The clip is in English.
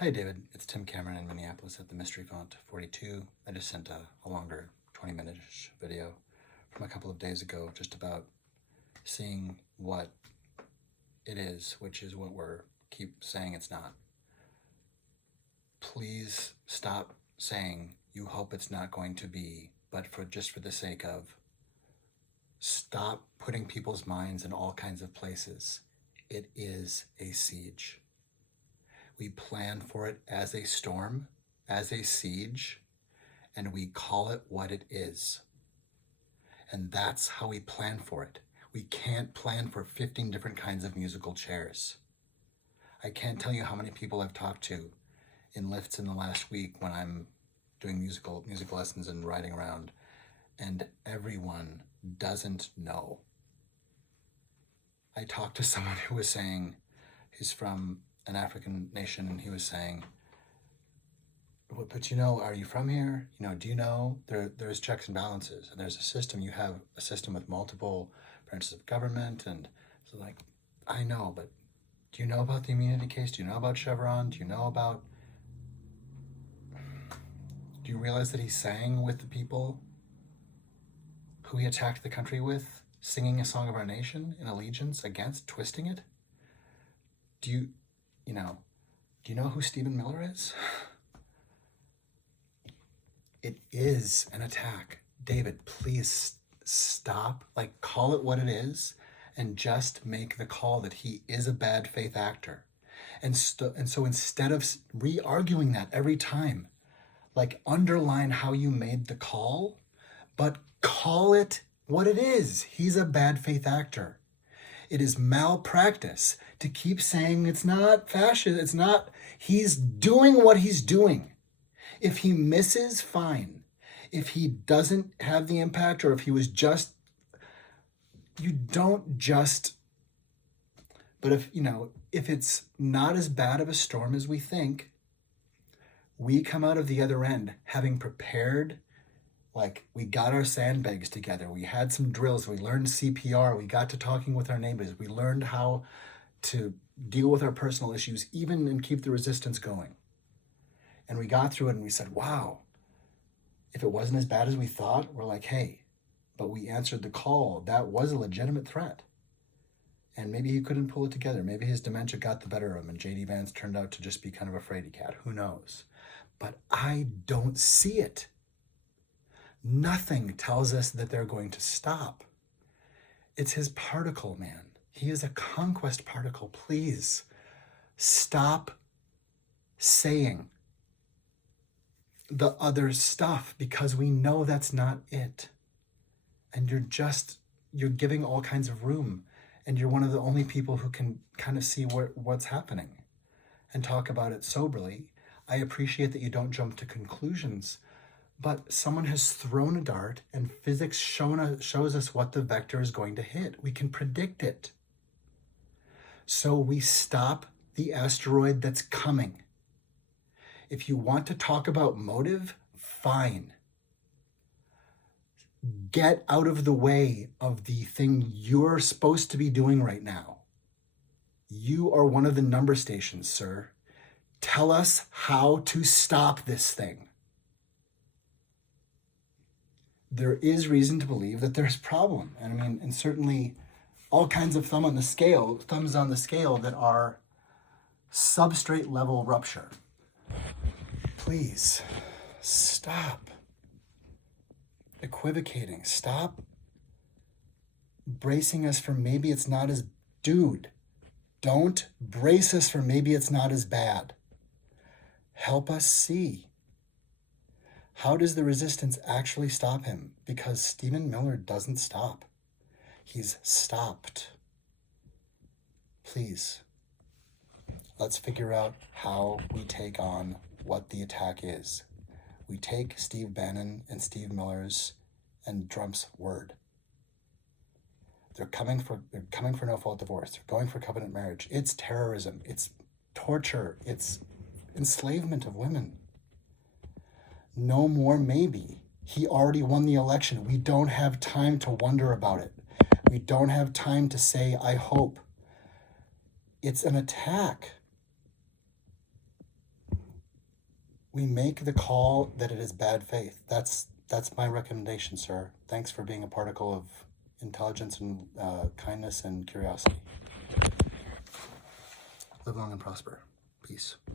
Hi, David. It's Tim Cameron in Minneapolis at the Mystery Font 42. I just sent a longer 20-minute-ish video from a couple of days ago just about seeing what it is, which is what we're keep saying it's not. Please stop saying you hope it's not going to be, but for the sake of, stop putting people's minds in all kinds of places. It is a siege. We plan for it as a storm, as a siege, and we call it what it is. And that's how we plan for it. We can't plan for 15 different kinds of musical chairs. I can't tell you how many people I've talked to in lifts in the last week when I'm doing musical lessons and riding around, and everyone doesn't know. I talked to someone who was saying, he's from an African nation, and he was saying, but are you from here? Do you know there's checks and balances, and there's a system. You have a system with multiple branches of government, and so I know, but do you know about the immunity case? Do you know about Chevron? Do you realize that he sang with the people who he attacked the country with, singing a song of our nation in allegiance against, twisting it? Do you know who Stephen Miller is? It is an attack. David, please stop. Call it what it is, and just make the call that he is a bad faith actor. And so instead of re-arguing that every time, underline how you made the call, but call it what it is. He's a bad faith actor. It is malpractice to keep saying it's not fascist. It's not. He's doing what he's doing. If he misses, fine. If he doesn't have the impact, or if he was just, you don't just, but if it's not as bad of a storm as we think, we come out of the other end having prepared. We got our sandbags together. We had some drills. We learned CPR. We got to talking with our neighbors. We learned how to deal with our personal issues, even and keep the resistance going. And we got through it, and we said, wow, if it wasn't as bad as we thought, we're like, hey, but we answered the call. That was a legitimate threat. And maybe he couldn't pull it together. Maybe his dementia got the better of him, and J.D. Vance turned out to just be kind of a fraidy cat. Who knows? But I don't see it. Nothing tells us that they're going to stop. It's his particle, man. He is a conquest particle. Please stop saying the other stuff, because we know that's not it. And you're giving all kinds of room, and you're one of the only people who can kind of see what's happening and talk about it soberly. I appreciate that you don't jump to conclusions, but someone has thrown a dart, and physics shows us what the vector is going to hit. We can predict it. So we stop the asteroid that's coming. If you want to talk about motive, fine. Get out of the way of the thing you're supposed to be doing right now. You are one of the number stations, sir. Tell us how to stop this thing. There is reason to believe that there's a problem. And certainly all kinds of thumbs on the scale that are substrate level rupture. Please stop equivocating. Stop bracing us for maybe it's not as, dude, don't brace us for maybe it's not as bad. Help us see. How does the resistance actually stop him? Because Stephen Miller doesn't stop. He's stopped. Please, let's figure out how we take on what the attack is. We take Steve Bannon and Steve Miller's and Trump's word. They're coming for no-fault divorce. They're going for covenant marriage. It's terrorism. It's torture. It's enslavement of women. No more maybe. He already won the election. We don't have time to wonder about it. We don't have time to say, I hope. It's an attack. We make the call that it is bad faith. That's my recommendation, sir. Thanks for being a particle of intelligence and kindness and curiosity. Live long and prosper. Peace.